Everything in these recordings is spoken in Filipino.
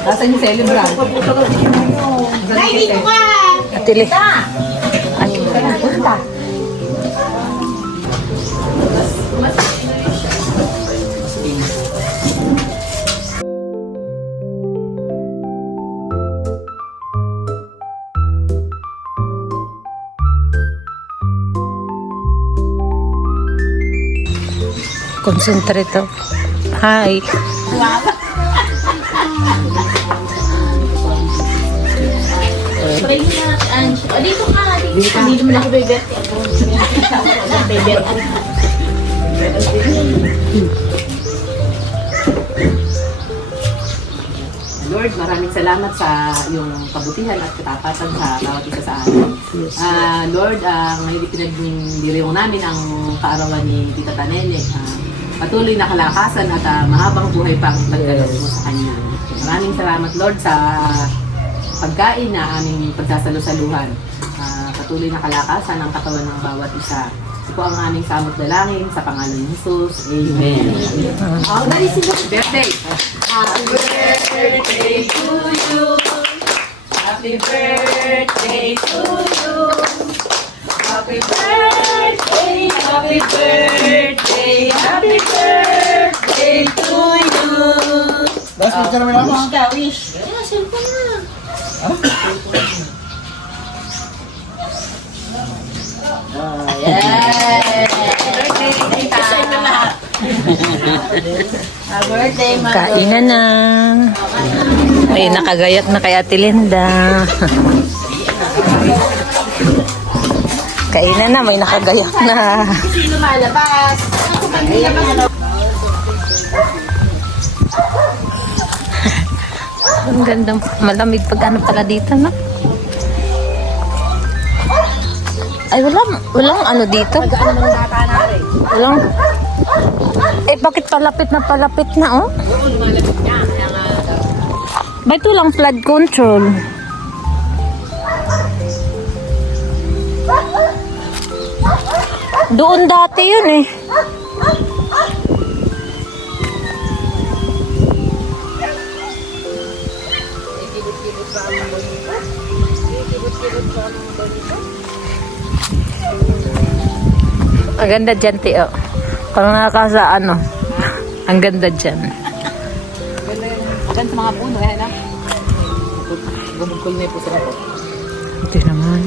Asan yung celebrant? Ay, dito ka! Atili. Ano ka na? Punta. Concentrate. Hi. Pray na, Ange. O, dito ka. Hindi naman ako beberte. Beberte. Lord, maraming salamat sa iyong kabutihan at katapatan sa bawat isa sa amin. Lord, ngayon ipinagdiriwang namin ang kaarawan ni Tita Tanene. Patuloy na kalakasan at mahabang buhay pa ang pagkaloob mo sa kanya. Maraming salamat, Lord, sa pagkain na aming pagsasalusaluhan. Patuloy na kalakasan ang katawan ng bawat isa. Ito po ang aming samot dalangin sa pangalan ni Jesus. Amen. Birthday! Happy birthday to you. Happy birthday to you. Happy birthday, happy birthday, happy birthday to you. Wish ka naman ako. Wish ka, wish. Kaya, cellphone na. Yay! Birthday, Tita. Happy birthday, Mother. Kainan na. Ay, nakagayat na kay Ate Linda. Kainan na, may nakagayak na. Sino malabas? Ang ganda, malamig pag ano pala dito, no? Ay, walang ano dito. Walang. Eh, bakit palapit na, oh? Ba ito lang flood control? Doon dati yun, eh. Ang ganda dyan, Tio. Parang nakakasa, ano. Ang ganda dyan. Maganda mga puno, eh, na? Bumugkol na yung puso na po. Ito naman.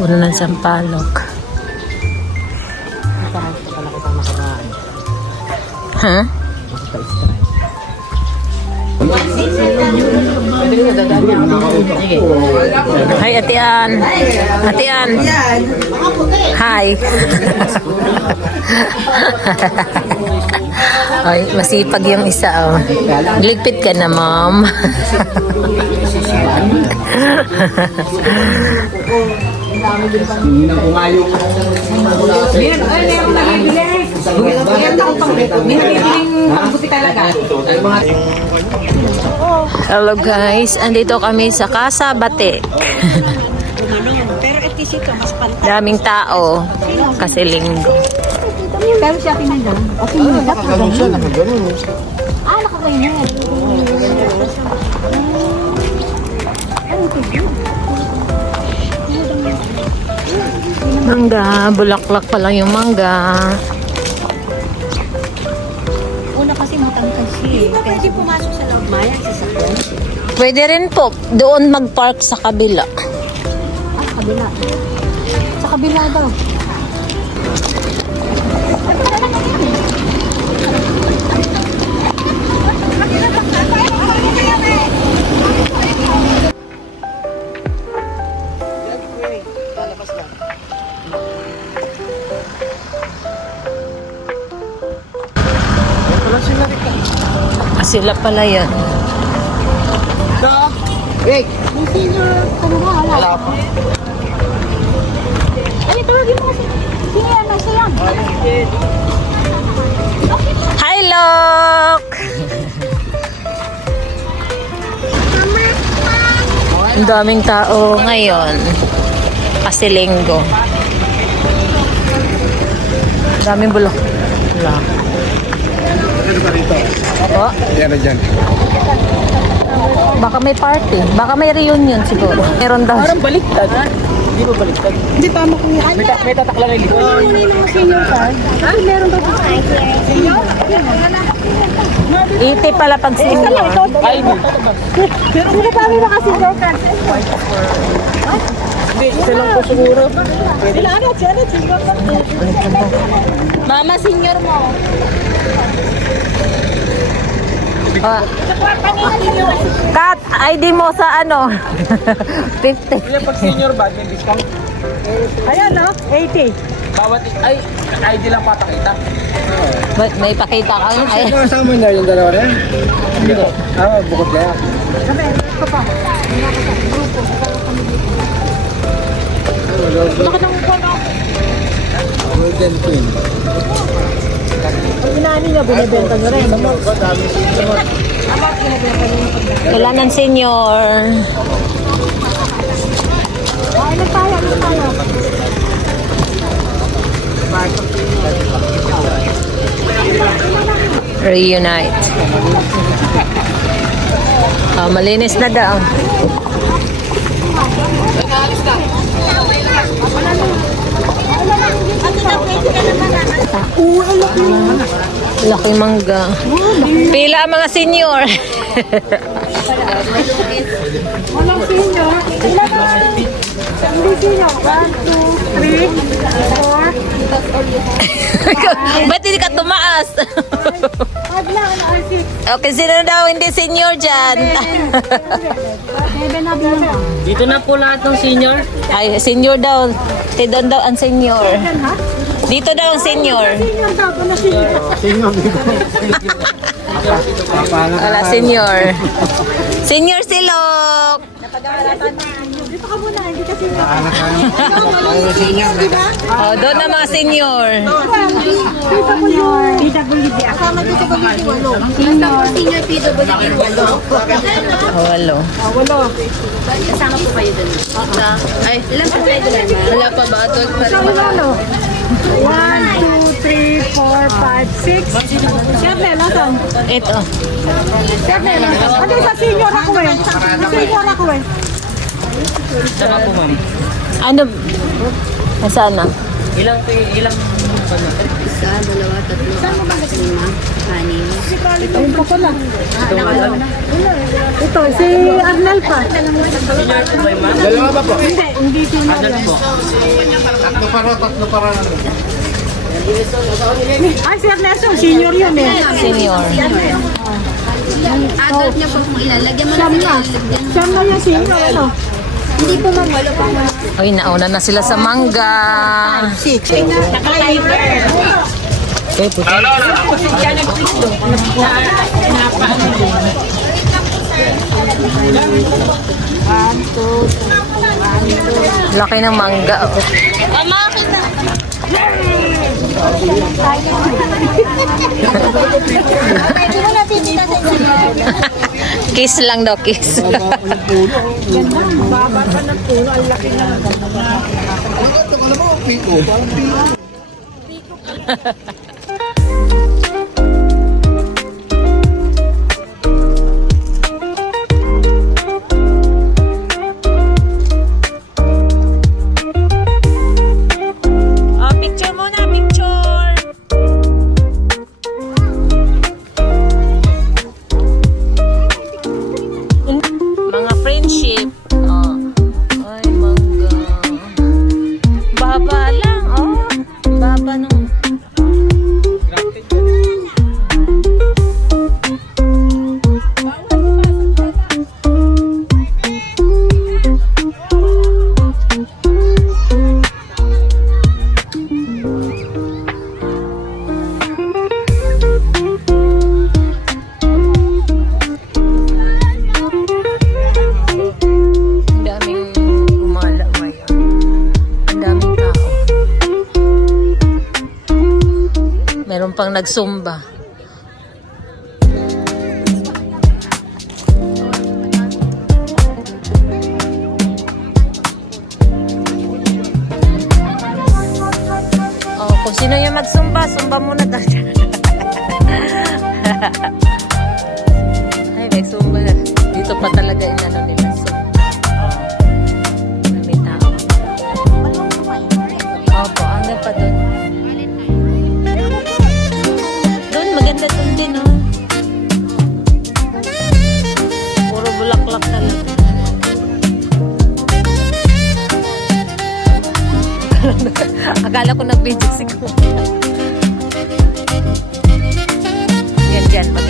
Puno ng sampalok. Saan ito pala kitang makaraan? Ha? Pwede ka dadaan niya. Sige. Hi, Ate Ann. Ate Ann. Hi. Ay, masipag yung isa, oh. Ligpit ka na, Mom. Hindi na kumayo. Meron nabibili. Meron akong bibiling pangbuti talaga. Hello guys, andito kami sa Casa Batik. Pero etisito, mas pantay. Daming tao kasi linggo. Pero siya pinagdang. Okay, Nakaganon siya, nakaganon. nakakainit. Mangga, bulaklak pa lang yung mangga. Una kasi matangkad siya. Hindi ba pwede pumasok sa loob, Maya? Sasakyan? Pwede rin po doon mag-park sa kabila. Kabila. Sa kabila daw. Sila pala yan. Wait! Sino? Ano ba? Wala pa. Ano, tawagin mo kasi. Sino yan? Nasa yan? Hi, Lok! Ang daming tao ngayon. Kasi linggo. Daming bulok. Wala. Ano ba rito? Po? Yan na dyan. Baka may party. Baka may reunion siguro. Meron daw. Parang baliktad. Hindi ba baliktad? Hindi tama ko yan. May tatak lang yung likod. Iti pala pag senior. Ay, Sino pa may maka-senior card? hindi. Isa lang po siguro. Pwede. Mama, senior mo. Ah. Kat, ID mo sa ano? 50. Ilan pag senior ba? May discount? Ayan, no? 80. Bawat, ay, ID lang papakita. May pakita ka nga. Ay. Ito kasama niya yung dalawa rin? Hindi. Bukod kaya. Golden Queen. Wala ng senior. Reunite. Oh, malinis na daw. Laki mangga. Pila ang mga senior. Walang senior. Ilan na? Hindi senior. 1, 2, 3, 4. Ba't hindi ka tumaas? 5 lang. 6. Okay, sino daw hindi senior dyan? 7 na din. Dito na po lahat ng senior. Ay, senior daw. Tidon daw ang senior. Dito daw ang senior. Senior daw po na senior. Sino dito? Wala, senior. Senior silok. Dito ka muna. Hindi ka senior. Oh, doon na mga senior. Dito mo yun. PWD. Kasama dito ba yung walo? Senior PWD walo. Oh, walo. Kasama po kayo dun. Ay, ilan po kayo dun? Wala pa ba? Kasama walo. 1, 2, 3, 4, 5, 6. Siyempre, nasan? Ito. Siyempre, nasan? Ano sa senior ako eh? Sa senior ako eh. Saka po, ma'am. Ano? Nasaan na? Ilang Ayun pa pala. Ito, si Arnel pa. senior po ba, ma'am? Dalawa ba po? Hindi senior. Adult po. Tatlo para. Ay, si Ernesto, senior yun eh. Senior. Adult niya po kung ilalagyan mo Siyam na. Siyam na yung senior, ano? Hindi po ma'am, wala pa ma'am. Ay, nauna na sila sa mangga. Laki ng mangga. Oh. Hindi mo natin kita sa Kiss lang daw, kiss. Oh, picture muna, picture. Mga friendship. Oh. Ay, mangga. Baba lang, oh. Baba nung... Ang daming gumala ngayon. Ang daming tao. Meron pang nagsumba. Oh, kung sino yung magsumba, sumba muna daw. pa talaga yung ano nila. So, may tao. Opo, hanggang pa doon. Doon, maganda doon din, oh. Puro bulaklak talaga. Akala ko nag-video siguro. Yan, maganda.